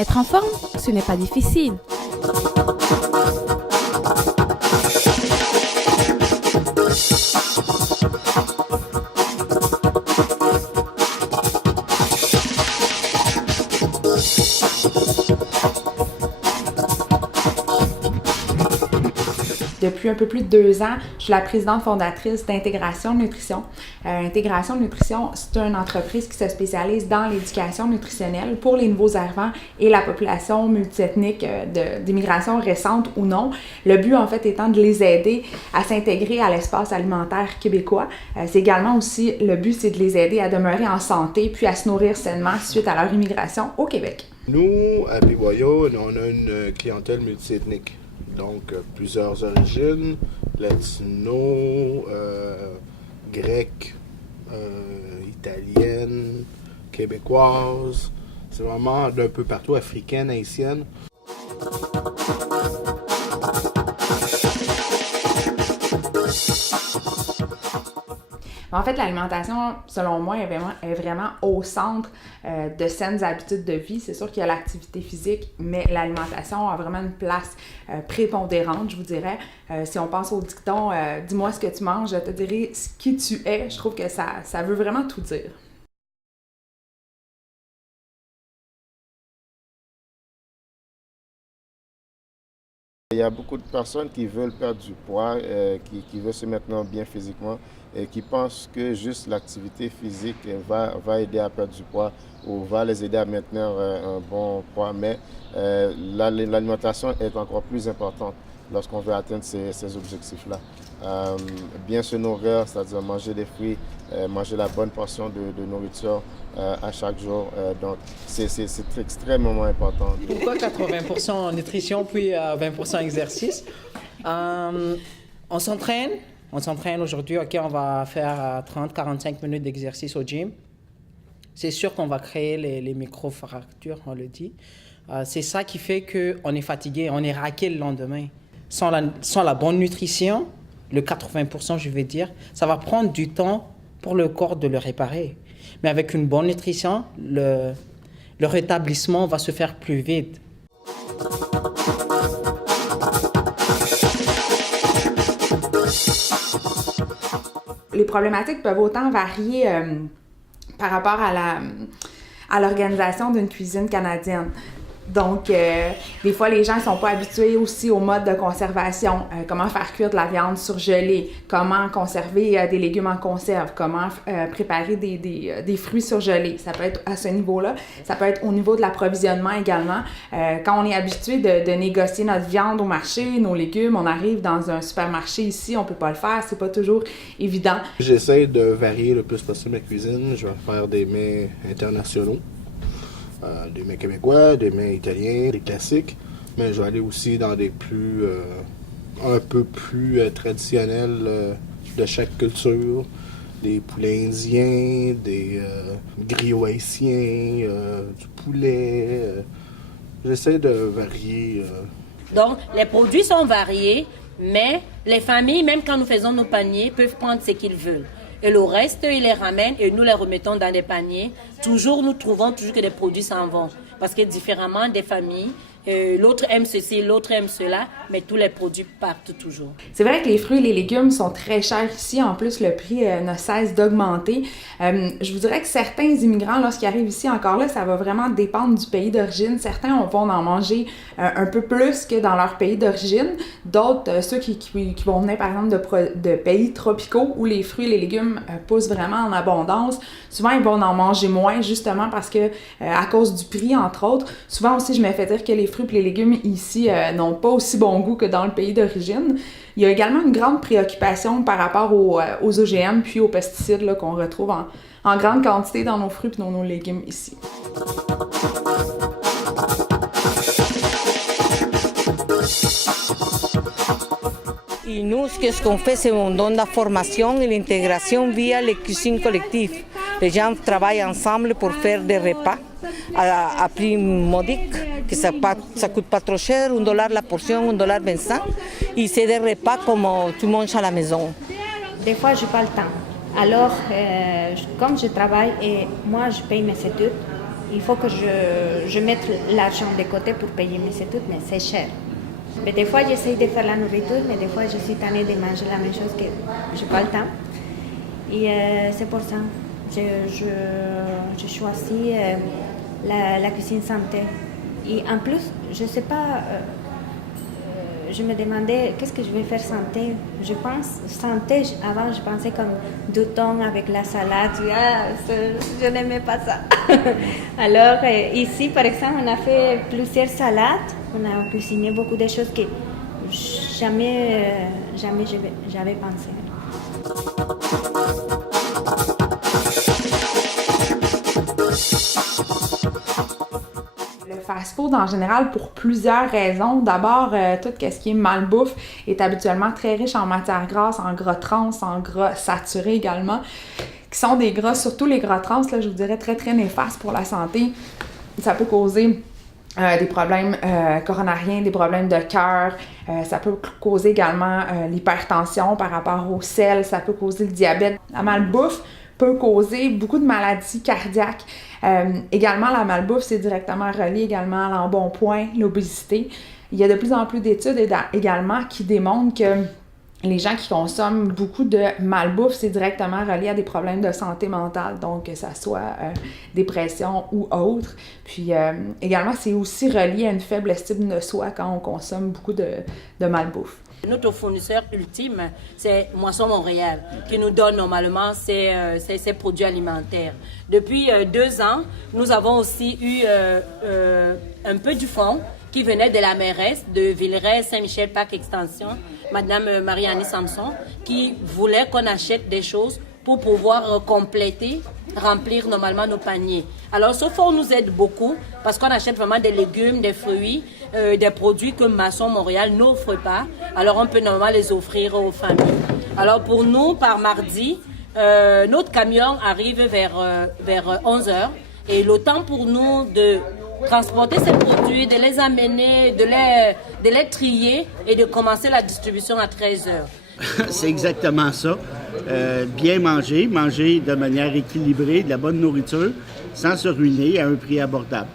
Être en forme, ce n'est pas difficile. Depuis un peu plus de 2 ans, je suis la présidente fondatrice d'Intégration Nutrition. Intégration Nutrition, c'est une entreprise qui se spécialise dans l'éducation nutritionnelle pour les nouveaux arrivants et la population multiethnique d'immigration récente ou non. Le but, en fait, étant de les aider à s'intégrer à l'espace alimentaire québécois. C'est également aussi, le but, c'est de les aider à demeurer en santé puis à se nourrir sainement suite à leur immigration au Québec. Nous, à BYO, on a une clientèle multiethnique. Donc, plusieurs origines, latino, grec, italienne, québécoise. C'est vraiment d'un peu partout, africaine, haïtienne. En fait, l'alimentation, selon moi, est vraiment au centre de saines habitudes de vie. C'est sûr qu'il y a l'activité physique, mais l'alimentation a vraiment une place prépondérante, je vous dirais. Si on pense au dicton « Dis-moi ce que tu manges, je te dirai qui tu es », je trouve que ça veut vraiment tout dire. Il y a beaucoup de personnes qui veulent perdre du poids, qui veulent se maintenir bien physiquement et qui pensent que juste l'activité physique va aider à perdre du poids ou va les aider à maintenir un bon poids. Mais l'alimentation est encore plus importante lorsqu'on veut atteindre ces objectifs-là. Bien se nourrir, c'est-à-dire manger des fruits, manger la bonne portion de nourriture à chaque jour. Donc, c'est extrêmement important. Pourquoi 80% nutrition puis 20% exercice? On s'entraîne aujourd'hui, OK, on va faire 30-45 minutes d'exercice au gym. C'est sûr qu'on va créer les micro-fractures, on le dit. C'est ça qui fait qu'on est fatigué, on est raqué le lendemain. Sans la bonne nutrition, le 80%, je vais dire, ça va prendre du temps pour le corps de le réparer. Mais avec une bonne nutrition, le rétablissement va se faire plus vite. Les problématiques peuvent autant varier par rapport à l'organisation d'une cuisine canadienne. Donc, des fois, les gens ne sont pas habitués aussi au mode de conservation. Comment faire cuire de la viande surgelée, comment conserver des légumes en conserve, comment préparer des fruits surgelés. Ça peut être à ce niveau-là. Ça peut être au niveau de l'approvisionnement également. Quand on est habitué de négocier notre viande au marché, nos légumes, on arrive dans un supermarché ici, on ne peut pas le faire. C'est pas toujours évident. J'essaie de varier le plus possible ma cuisine. Je vais faire des mets internationaux. Des mets québécois, des mets italiens, des classiques, mais je vais aller aussi dans des un peu plus traditionnels de chaque culture, des poulets indiens, des griots haïtiens, du poulet. J'essaie de varier. Donc, les produits sont variés, mais les familles, même quand nous faisons nos paniers, peuvent prendre ce qu'ils veulent. Et le reste, ils les ramènent et nous les remettons dans des paniers. Nous trouvons toujours que des produits s'en vont. Parce que différemment des familles, l'autre aime ceci, l'autre aime cela, mais tous les produits partent toujours. C'est vrai que les fruits et les légumes sont très chers ici. En plus, le prix ne cesse d'augmenter. Je vous dirais que certains immigrants, lorsqu'ils arrivent ici, encore là, ça va vraiment dépendre du pays d'origine. Certains vont en manger un peu plus que dans leur pays d'origine. D'autres, ceux qui vont venir, par exemple, de pays tropicaux où les fruits et les légumes poussent vraiment en abondance, souvent, ils vont en manger moins, justement parce que, à cause du prix, entre autres, souvent aussi, je me fais dire que les fruits et les légumes ici n'ont pas aussi bon goût que dans le pays d'origine. Il y a également une grande préoccupation par rapport aux OGM puis aux pesticides là, qu'on retrouve en grande quantité dans nos fruits et dans nos légumes ici. Et nous, ce qu'on fait, c'est qu'on donne la formation et l'intégration via les cuisines collectives. Les gens travaillent ensemble pour faire des repas à prix modique, que ça coûte pas trop cher, $1 la portion, $1.25. Et c'est des repas comme tout le monde à la maison. Des fois, je n'ai pas le temps. Alors, comme je travaille et moi, je paye mes études, il faut que je mette l'argent de côté pour payer mes études, mais c'est cher. Mais des fois, j'essaye de faire la nourriture, mais des fois, je suis tannée de manger la même chose que je n'ai pas le temps. Et c'est pour ça que je choisis la cuisine santé. Et en plus, je ne sais pas, je me demandais qu'est-ce que je vais faire santé. Je pense santé, avant je pensais comme du thon avec la salade. Je n'aimais pas ça. Alors ici, par exemple, on a fait plusieurs salades. On a cuisiné beaucoup de choses que jamais j'avais pensé. Le fast-food en général pour plusieurs raisons. D'abord, tout ce qui est malbouffe est habituellement très riche en matières grasses, en gras trans, en gras saturés également, qui sont des gras, surtout les gras trans, là, je vous dirais très très néfastes pour la santé. Ça peut causer des problèmes coronariens, des problèmes de cœur, ça peut causer également l'hypertension par rapport au sel, ça peut causer le diabète. La malbouffe peut causer beaucoup de maladies cardiaques. Également, la malbouffe, c'est directement relié également à l'embonpoint, l'obésité. Il y a de plus en plus d'études également qui démontrent que les gens qui consomment beaucoup de malbouffe, c'est directement relié à des problèmes de santé mentale, donc que ça soit dépression ou autre. Puis également, c'est aussi relié à une faible estime de soi quand on consomme beaucoup de malbouffe. Notre fournisseur ultime, c'est Moisson Montréal, qui nous donne normalement ces produits alimentaires. Depuis 2 ans, nous avons aussi eu un peu du fonds qui venait de la mairesse de Villeray-Saint-Michel-Parc Extension, Madame Marie-Annie Samson, qui voulait qu'on achète des choses pour pouvoir compléter, remplir normalement nos paniers. Alors ce fonds nous aide beaucoup parce qu'on achète vraiment des légumes, des fruits, des produits que Moisson Montréal n'offre pas. Alors on peut normalement les offrir aux familles. Alors pour nous, par mardi, notre camion arrive vers 11h et le temps pour nous de transporter ces produits, de les amener, de les trier et de commencer la distribution à 13h. C'est exactement ça. Bien manger de manière équilibrée, de la bonne nourriture, sans se ruiner à un prix abordable.